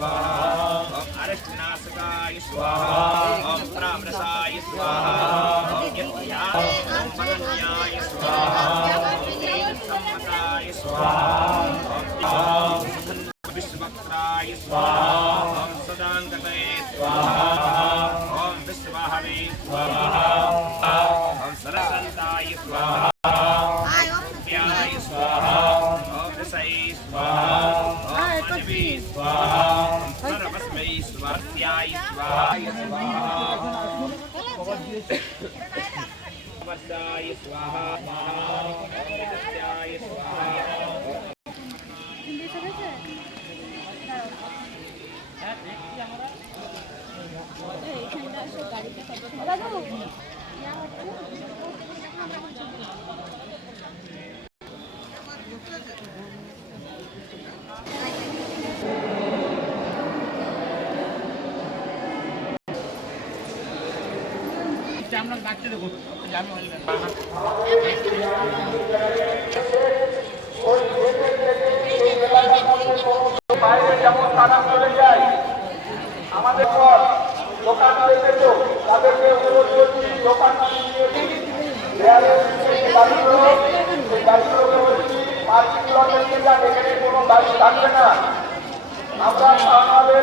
स्वाहा ओम अरिष्टनाशकाय स्वाहा ओम प्रामरसाय स्वाहा ओम यज्ञाय ओम मनन्याय स्वाहा ओम सम्मताय स्वाहा ओम विश्वक्त्राय स्वाहा ओम सदांगतये स्वाहा ओम विश्वाहवे स्वाहा ओम सरसंताय स्वाहा ओम व्याय स्वाहा ओम रसै स्वाहा ओम मनवे स्वाहा ओम सर्वस्मै स्वार्त्याय स्वाहा वद्दाय स्वाहा ओम नित्याय स्वाहा আমরা ডাকতে দেবো জানো বাইরে যেমন তারা চলে যায় আমাদের পর দোকান রয়েছে তো তাদেরকে অনুরোধ করছি দোকান পার্কিং লটে নিয়ে যান, এখানে কোনো গাড়ি থাকবে না। আমরা আমাদের